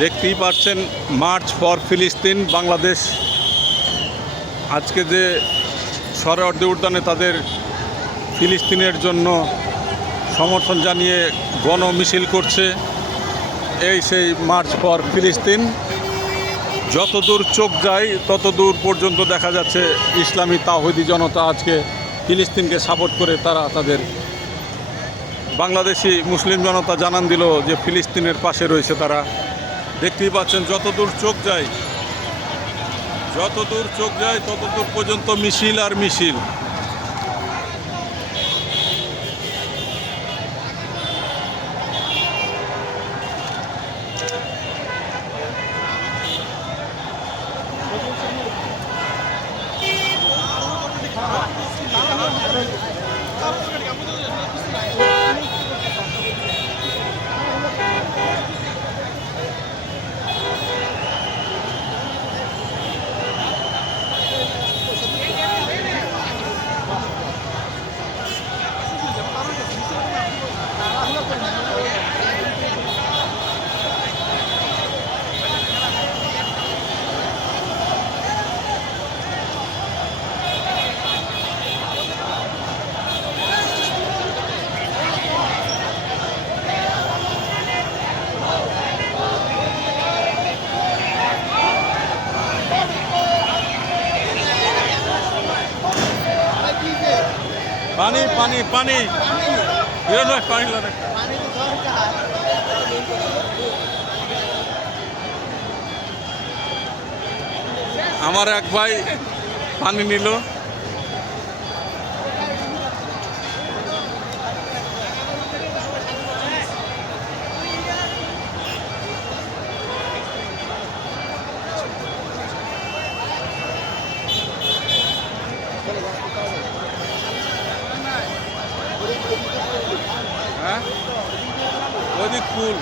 দেখতেই পাচ্ছেন March for ফিলিস্তিন বাংলাদেশ আজকে যে সোহরাওয়ার্দী উদ্যানে তাদের ফিলিস্তিনের জন্য সমর্থন জানিয়ে গণমিছিল করছে। এই সেই মার্চ ফর ফিলিস্তিন। যতদূর চোখ যায় ততদূর পর্যন্ত দেখা যাচ্ছে ইসলামী তাওহিদি জনতা আজকে ফিলিস্তিনকে সাপোর্ট করে তারা তাদের বাংলাদেশি মুসলিম জনতা জানান দিল যে ফিলিস্তিনের পাশে রয়েছে তারা। দেখতেই পাচ্ছেন যতদূর চোখ যায় ততদূর পর্যন্ত মিছিল আর মিছিল। পানি পানি পানি পানি লাগে। আমার এক ভাই পানি নিল। হ্যাঁ ওদিক ফুল।